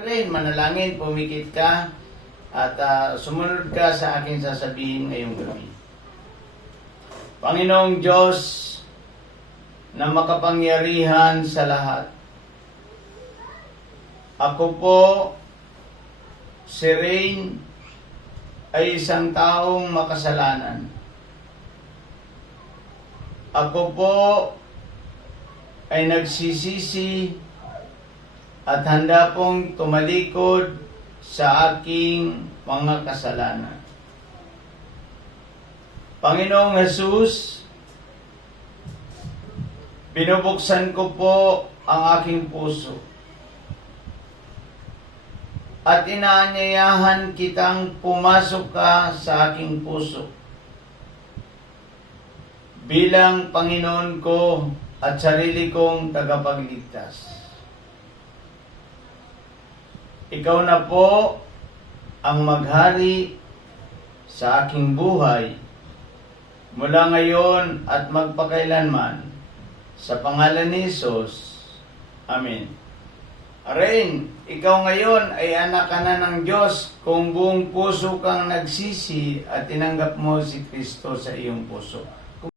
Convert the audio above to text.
Rin, manalangin, pumikit ka, at sumunod ka sa aking sasabihin ngayong gabi. Panginoong Diyos na makapangyarihan sa lahat, ako po, si Rain, ay isang taong makasalanan. Ako po ay nagsisisi at handa pong tumalikod sa aking mga kasalanan. Panginoong Jesus, binubuksan ko po ang aking puso at inaanyayahan kitang pumasok ka sa aking puso bilang Panginoon ko at sarili kong tagapagligtas. Ikaw na po ang maghari sa aking buhay mula ngayon at magpakailanman. Sa pangalan ni Jesus. Amen. Rain, ikaw ngayon ay anak ka na ng Diyos kung buong puso kang nagsisi at tinanggap mo si Kristo sa iyong puso.